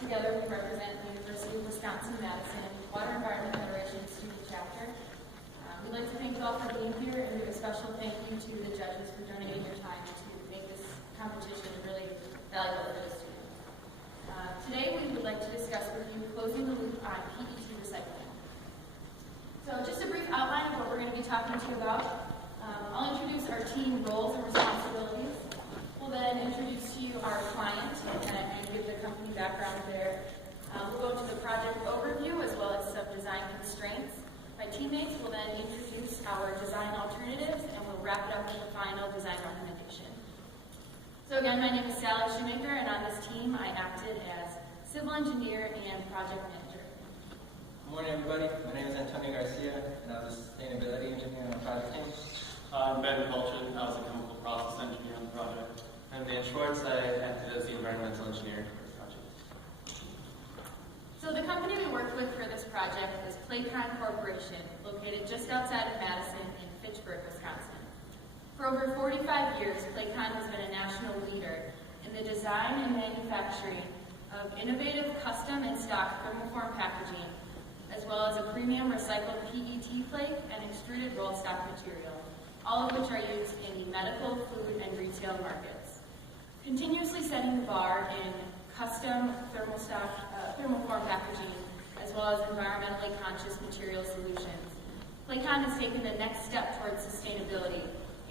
Together we represent the University of Wisconsin-Madison Water Environment Federation Student Chapter. We'd like to thank you all for being here and do a special thank you to the judges for donating your time to make this competition really valuable for the students. Today we would like to discuss with you closing the loop on PET recycling. So just a brief outline of what we're going to be talking to you about. I'll introduce our team roles and responsibilities. We'll then introduce to you our client and give the company background there. We'll go into the project overview as well as some design constraints. My teammates will then introduce our design alternatives and we'll wrap it up with the final design recommendation. So again, my name is Sally Shoemaker, and on this team I acted as civil engineer and project manager. Good morning, everybody. My name is Antonio Garcia, and I'm a sustainability engineer on the project team. I'm Ben Culchin. I was a chemical process engineer on the project. I'm Dan Schwartz. I acted as the environmental engineer for the project. So the company we worked with for this project is Playcon Corporation, located just outside of Madison in Fitchburg, Wisconsin. For over 45 years, Playcon has been a national leader in the design and manufacturing of innovative custom and stock thermoform packaging, as well as a premium recycled PET flake and extruded rolled stock material, all of which are used in the medical, food, and retail markets. Continuously setting the bar in custom thermoform packaging, as well as environmentally conscious material solutions, Playcon has taken the next step towards sustainability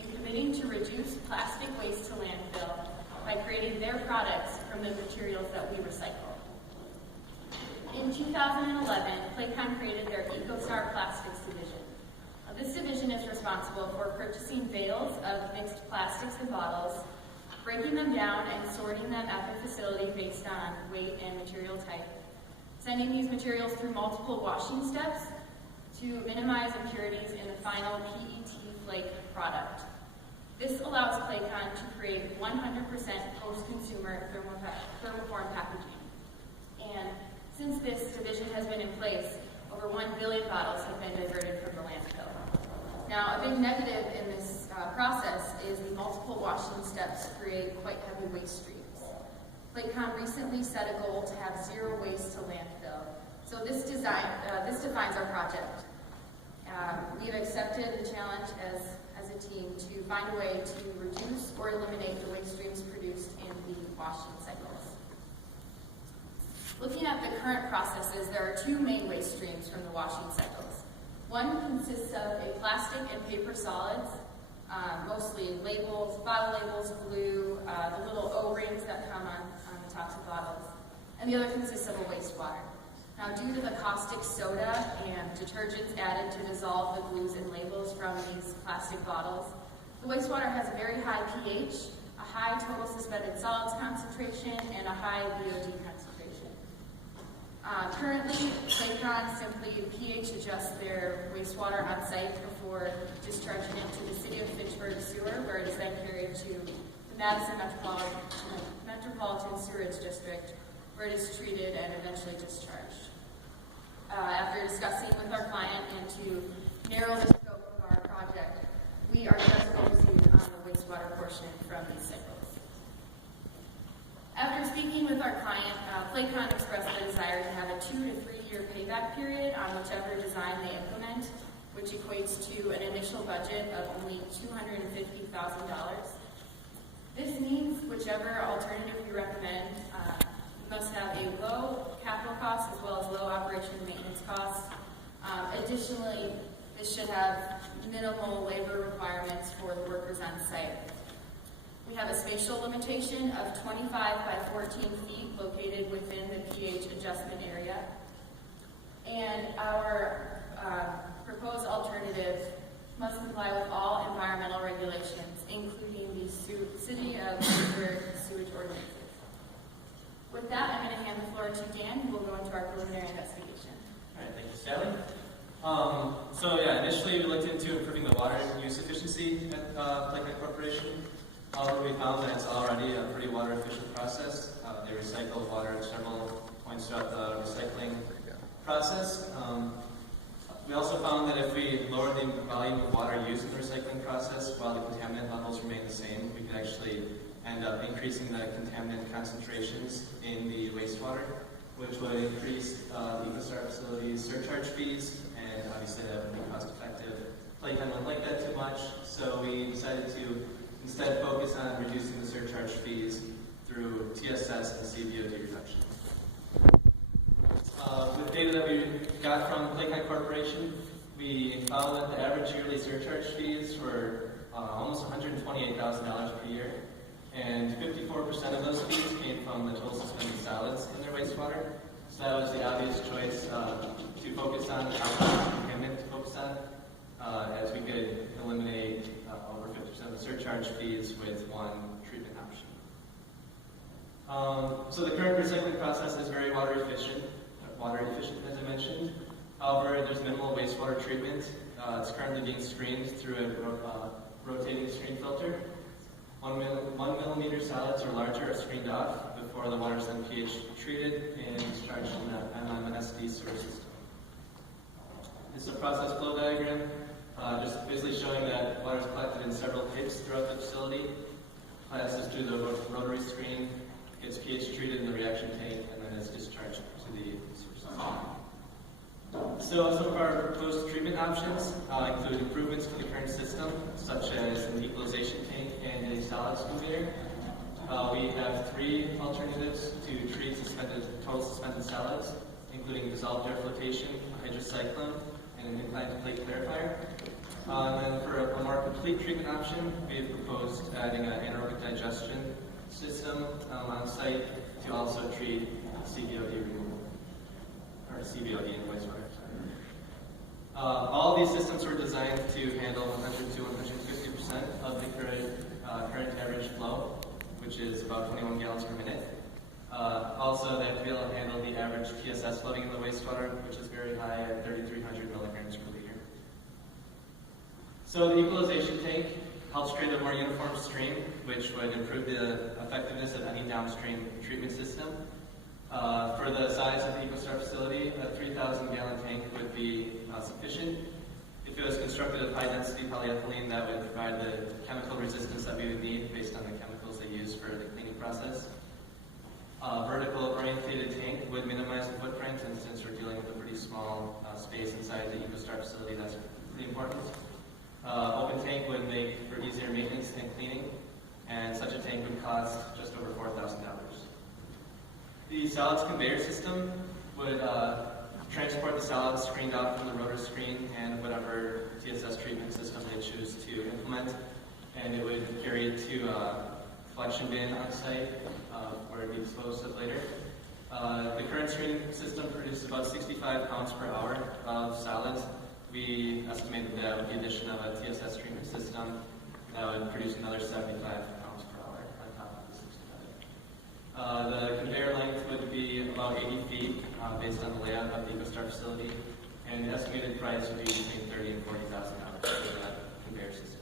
in committing to reduce plastic waste to landfill by creating their products from the materials that we recycle. In 2011, Playcon created their EcoStar Plastics division. This division is responsible for purchasing bales of mixed plastics and bottles, breaking them down and sorting them at the facility based on weight and material type, sending these materials through multiple washing steps to minimize impurities in the final PET flake product. This allows Playcon to create 100% post-consumer thermoform packaging. And since this division has been in place, over 1 billion bottles have been diverted from the landfill. Now, a big negative in this process is the multiple washing steps create quite heavy waste streams. Playcon recently set a goal to have zero waste to landfill. So this defines our project. We've accepted the challenge as a team to find a way to reduce or eliminate the waste streams produced in the washing cycles. Looking at the current processes, there are two main waste streams from the washing cycles. One consists of a plastic and paper solids, mostly labels, bottle labels, glue, the little O-rings that come on the tops of bottles. And the other consists of a wastewater. Now, due to the caustic soda and detergents added to dissolve the glues and labels from these plastic bottles, the wastewater has a very high pH, a high total suspended solids concentration, and a high VOD concentration. Currently, Playcon simply pH adjusts their wastewater on site before discharging it to the City of Fitchburg sewer, where it is then carried to the Madison Metropolitan Sewerage District, where it is treated and eventually discharged. After discussing with our client and to narrow the scope of our project, we are just focusing on the wastewater portion from these cycles. After speaking with our client, Playcon expressed the desire to have a 2 to 3 year payback period on whichever design they implement, which equates to an initial budget of only $250,000. This means whichever alternative we recommend must have a low capital cost as well as low operation and maintenance costs. Additionally, this should have minimal labor requirements for the workers on site. We have a spatial limitation of 25 by 14 feet located within the pH adjustment area. And our proposed alternative must comply with all environmental regulations, including the City of Fitchburg sewage ordinances. With that, I'm going to hand the floor to Dan, who will go into our preliminary investigation. All right, thank you, Sally. Initially we looked into improving the water use efficiency at Playcon Corporation. We found that it's already a pretty water efficient process. They recycle water at several points throughout the recycling process. We also found that if we lower the volume of water used in the recycling process while the contaminant levels remain the same, we could actually end up increasing the contaminant concentrations in the wastewater. which would increase the EcoStar facility's surcharge fees, and obviously that would be cost effective. Playtime wouldn't like that too much, so we decided to instead focus on reducing the surcharge fees through TSS and CBOD reduction. With data that we got from Playtime Corporation, we found that the average yearly surcharge fees were almost $128,000 per year, and 54% of those fees came from the total suspended solids in their wastewater. So that was the obvious choice to focus on, the contaminant to focus on, as we could eliminate over 50% of the surcharge fees with one treatment option. So the current recycling process is very water efficient as I mentioned. However, there's minimal wastewater treatment. It's currently being screened through a rotating screen filter. 1 millimeter solids or larger are screened off before the water is then pH treated and discharged in the MMSD sewer system. This is a process flow diagram, just basically showing that water is collected in several pits throughout the facility, passes through the rotary screen, gets pH treated in the reaction tank, and then is discharged to the sewer system. So some of our proposed treatment options include improvements to the current system, such as an equalization tank and a solids conveyor. We have 3 alternatives to treat total suspended solids, including dissolved air flotation, hydrocyclone, and an inclined plate clarifier. And then for a more complete treatment option, we have proposed adding an anaerobic digestion system on site to also treat CBOD removal, or CBOD in wastewater. All of these systems were designed to handle 100 to 150% of the current average flow, which is about 21 gallons per minute. Also, they have to be able to handle the average TSS floating in the wastewater, which is very high at 3,300 milligrams per liter. So the equalization tank helps create a more uniform stream, which would improve the effectiveness of any downstream treatment system. For the size of the EcoStar facility, a 3,000 gallon tank would be sufficient. If it was constructed of high density polyethylene, that would provide the chemical resistance that we would need based on the chemicals they use for the cleaning process. Vertical orientated tank would minimize the footprint, and since we're dealing with a pretty small space inside the EcoStar facility, that's pretty important. Open tank would make for easier maintenance and cleaning, and such a tank would cost just over $4,000. The solids conveyor system would transport the solids screened off from the rotor screen and whatever TSS treatment system they choose to implement, and it would carry it to a collection bin on site where it would be disposed of later. The current screening system produces about 65 pounds per hour of solids. We estimated that with the addition of a TSS treatment system, that would produce another 75 pounds per hour on top of the 65. The conveyor length would be about 80 feet based on the layout of the EcoStar facility, and the estimated price would be between $30,000 and $40,000 for that conveyor system.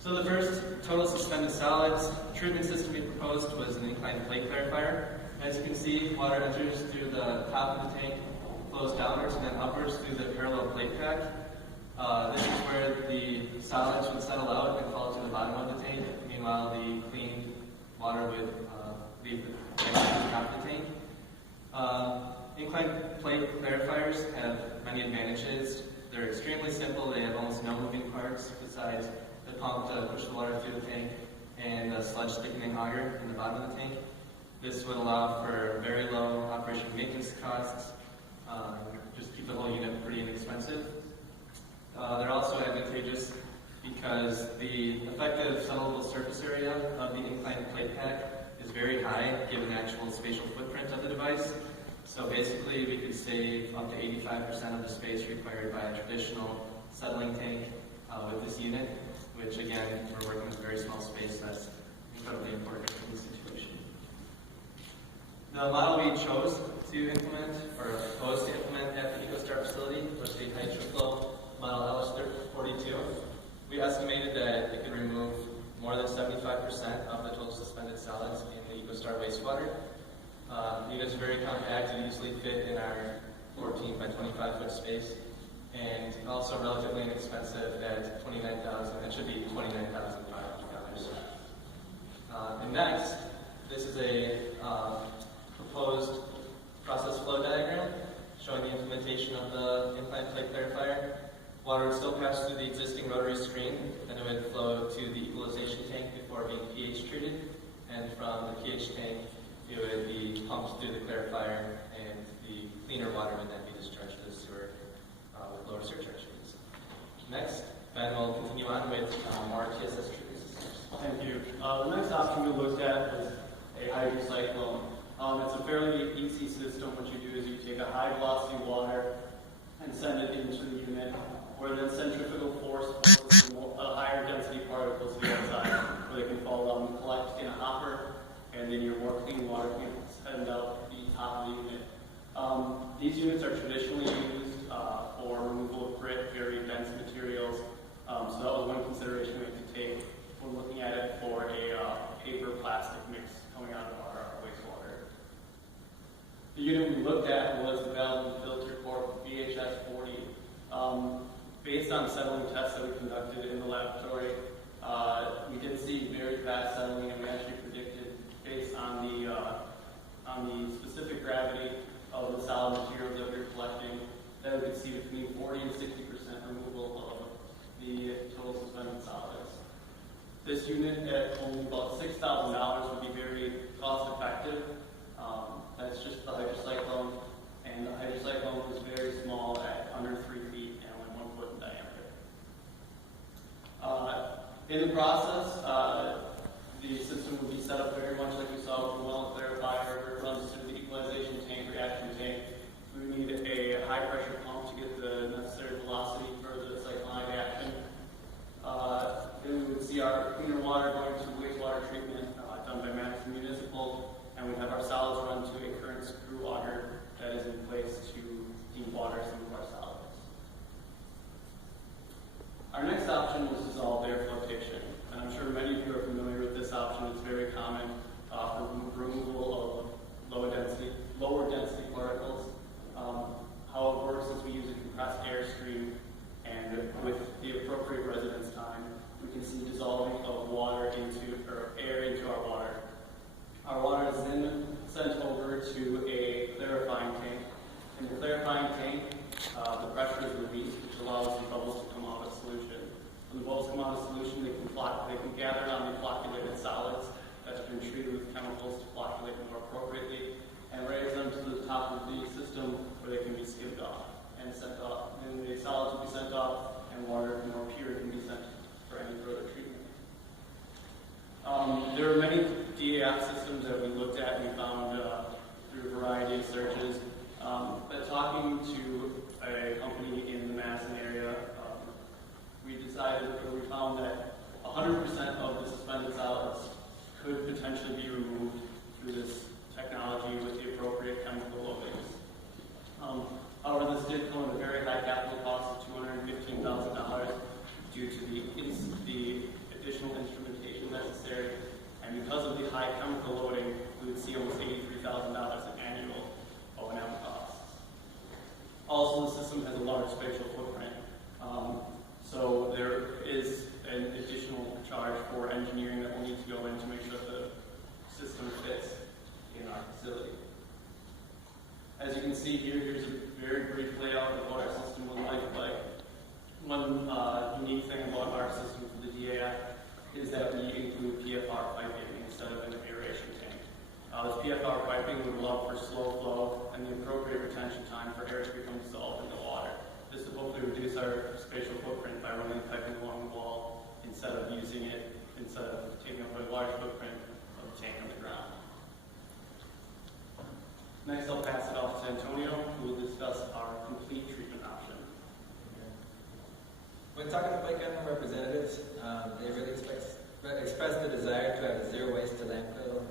So the first total suspended solids treatment system we proposed was an inclined plate clarifier. As you can see, water enters through the top of the tank, flows downwards and then upwards through the parallel plate pack. This is where the solids would settle out and fall to the bottom of the tank. Meanwhile, the clean water would leave the top of the tank. Inclined plate clarifiers have many advantages. They're extremely simple. They have almost no moving parts besides the pump to push the water through the tank and a sludge thickening auger in the bottom of the tank. This would allow for very low operation and maintenance costs. Just keep the whole unit pretty inexpensive. They're also advantageous because the effective settleable surface area of the inclined plate pack is very high given the actual spatial footprint of the device. So basically we could save up to 85% of the space required by a traditional settling tank with this unit, which again, we're working with a very small space. That's incredibly important in this situation. The model we chose to implement, or proposed to implement at the EcoStar facility, was the HydroFlow model LS42. We estimated that it could remove more than 75% of the total suspended solids in the EcoStar wastewater. The unit is very compact and easily fit in our 14 by 25 foot space, and also relatively inexpensive at $29,000. It should be $29,500. And next, this is a proposed showing the implementation of the implant plate clarifier. Water would still pass through the existing rotary screen, then it would flow to the equalization tank before being pH treated, and from the pH tank, it would be pumped through the clarifier, and the cleaner water would then be discharged to the sewer with lower surcharge fees. Next, Ben will continue on with more TSS treatment systems. Thank you. The next option we looked at was a hydrocyclone. It's a fairly easy system. What you do is you take a high velocity water and send it into the unit, where the centrifugal force forces higher density particles to the outside, where they can fall down and collect in a hopper, and then your more clean water can send out the top of the unit. These units are traditionally used for removal of grit, very dense materials. So that was one consideration we had to take when looking at it for a paper plastic mix coming out of our wastewater. The unit we looked at was the valve and filter port VHS-40. Based on settling tests that we conducted in the laboratory, we did see very fast settling, and we actually predicted, based on the specific gravity of the solid materials that we were collecting, that we could see between 40 and 60% removal of the total suspended solids. This unit at only about $6,000 would be very cost effective. That's just the hydrocyclone, and the hydrocyclone was very small at under 3 feet and only 1 foot in diameter. In the process, the system would be set up very much like we saw with the well clarifier, where it runs through the equalization tank, reaction tank. We would need a high pressure pump to get the necessary velocity for the cyclonic action. Then we would see our cleaner water going to wastewater treatment done by Madison Municipal, and we'd have our solids run to a current screw auger that is in place to dewater some of our solids. Our next option was dissolved air flotation, and I'm sure many of you are familiar with this option. It's very common for removal of lower density particles. How it works is we use a compressed air stream, and with the appropriate residence time, we can see dissolving of air into our water. Our water is then sent over to a clarifying tank. In the clarifying tank, the pressure is released, which allows the bubbles to come out of solution. When the bubbles come out of solution, they can gather on the flocculated solids that's been treated with chemicals to flocculate more appropriately, and raise them to the top of the system where they can be skimmed off and sent off. And the solids will be sent off, and water more pure can be sent for any further treatment. There are many DAF systems that we looked at and we found through a variety of searches. But talking to a company in the Madison area, we found that 100% of the suspended solids could potentially be removed through this technology with the appropriate chemical loadings. However, this did come at a very high capital cost of $215,000 due to the additional instrumentation necessary, and because of the high chemical loading, we would see almost $83,000 in annual O&M costs. Also, the system has a large spatial footprint, so there is an additional charge for engineering that will need to go in to make sure the system fits in our facility. As you can see here, here's a very brief layout of what our system would look like. One unique thing about our system for the DAF is that we include PFR piping instead of an aeration tank. This PFR piping would allow for slow flow and the appropriate retention time for air to become dissolved in the water. This will hopefully reduce our spatial footprint by running the piping along the wall instead of taking up a large footprint of the tank on the ground. Next, I'll pass it off to Antonio, who will discuss our complete treatment option. When talking to Plate County representatives, they really express the desire to have a zero waste to landfill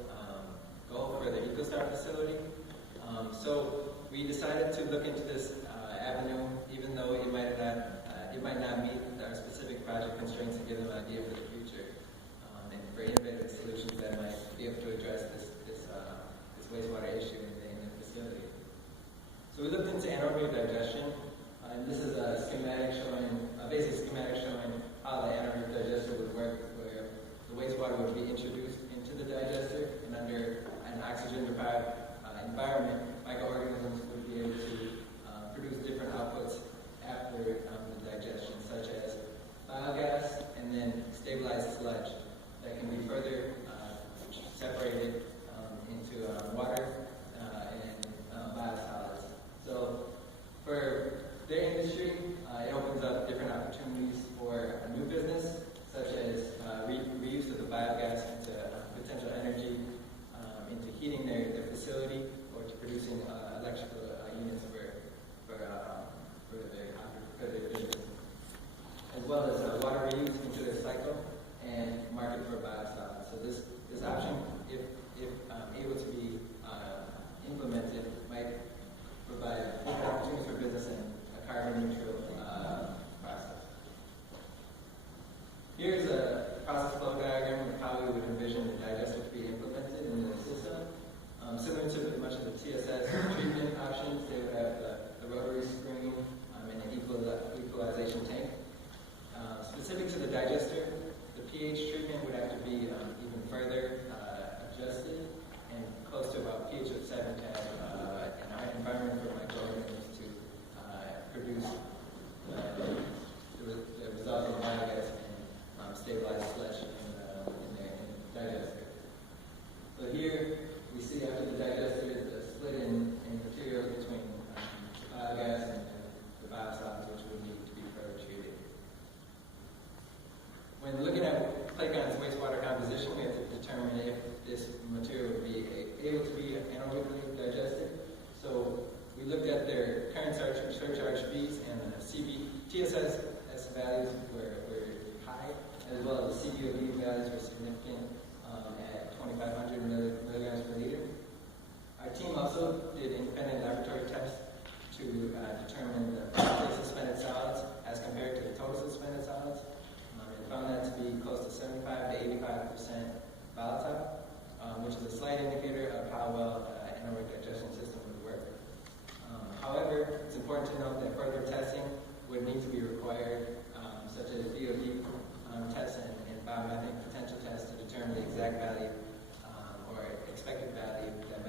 goal for the EcoStar facility. So we decided to look into this avenue, even though it might not meet our specific project constraints, and give them an idea for the future, and for innovative solutions that might be able to address this wastewater issue in the facility. So we looked into anaerobic digestion, and this is a basic schematic showing how the anaerobic digester would work, where the wastewater would be introduced into the digester, and under an oxygen-deprived environment, microorganisms would be able to stabilized sludge that can be further separated into water and biosolids. So for their industry, it opens up different opportunities for a new business, such as reuse of the biogas into potential energy, into heating their facility, or to producing electrical units for their business, as well as water reuse into their cycle and market for biosolids. So this option, if able to be implemented, might provide good opportunities for business and a carbon neutral process. Here's a process flow diagram of how we would envision the digester to be implemented in the system. Similar to much of the TSS treatment options, they would have the rotary screen and an equalization tank. Specific to the digester, the pH treatment would have to be even further adjusted and close to about pH of 7 to have an environment for microorganisms to produce the resulting biogas and stabilized sludge in the digester. So here we see after the digester is the split in materials between biogas and the biosolids, which would need to be further treated. When looking at Claycon's wastewater composition, we have to determine if this material would be able to be anaerobically digested. So we looked at their current surcharge fees, and the TSS values were high, as well as the CBOD values were significant at 2,500 milligrams per liter. Our team also did independent laboratory tests to determine the suspended solids as compared to the total suspended solids. Found that to be close to 75 to 85% volatile, which is a slight indicator of how well an anaerobic digestion system would work. However, it's important to note that further testing would need to be required, such as BOD tests and biomethane potential tests to determine the exact value or expected value of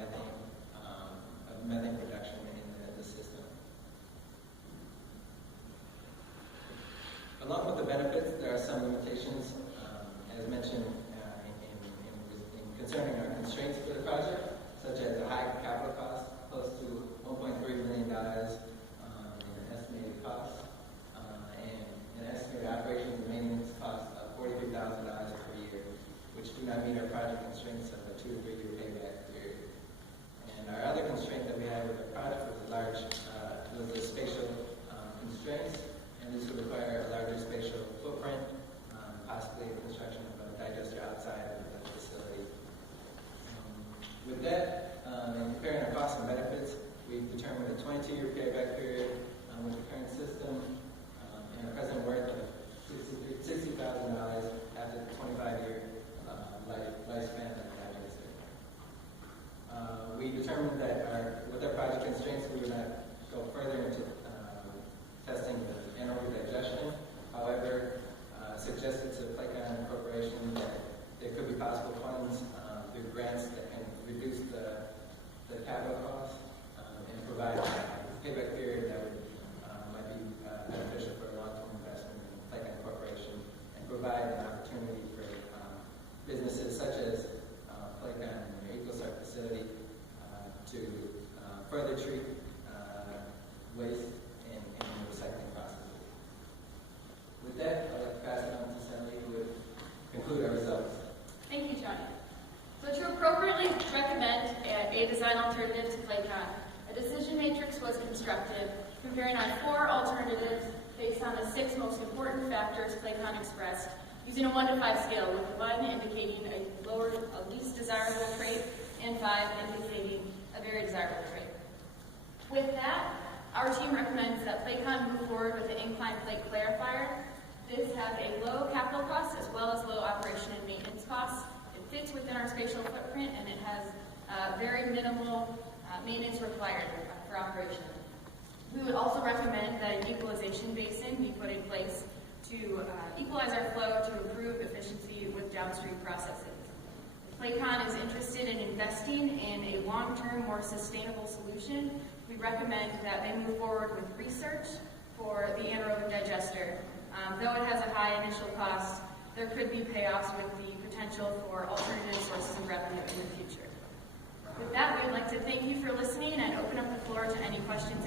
methane production in the system. Along with the benefits, there are some limitations, as mentioned in concerning our constraints for the project, such as the high capital cost, close to $1.3 million in an estimated cost, and an estimated operations and maintenance cost of $43,000 per year, which do not meet our project constraints of a 2 to 3 year payback period. And our other constraint that we had with the project was the spatial constraints. And this would require a larger spatial footprint, possibly the construction of a digester outside of the facility. With that, and comparing our costs and benefits, we've determined a 22-year payback period with the current system and a present worth of $60,000 after the 25-year lifespan of the digester. We determined that with our project constraints, we would not go further into testing the anaerobic digestion. However, suggested to Claycon Corporation that there could be possible funds through grants that can reduce the capital costs and provide a payback period that might be beneficial for a long-term investment in Claycon Corporation and provide an opportunity for businesses such as Claycon and their EcoSart facility to further treat waste in the recycling processes. With that, I'd like to pass it on to Sally, who would conclude our results. Thank you, Johnny. So to appropriately recommend a design alternative to Claycon, a decision matrix was constructed, comparing on 4 alternatives based on the 6 most important factors Claycon expressed, using a 1 to 5 scale, with 1 indicating a least desirable trait and 5 indicating a very desirable trait. With that, our team recommends that Claycon move forward with the incline plate clarifier. This has a low capital cost as well as low operation and maintenance costs. It fits within our spatial footprint, and it has very minimal maintenance required for operation. We would also recommend that an equalization basin be put in place to equalize our flow to improve efficiency with downstream processes. If Claycon is interested in investing in a long-term, more sustainable solution, we recommend that they move forward with research for the anaerobic digester. Though it has a high initial cost, there could be payoffs with the potential for alternative sources of revenue in the future. With that, we would like to thank you for listening and open up the floor to any questions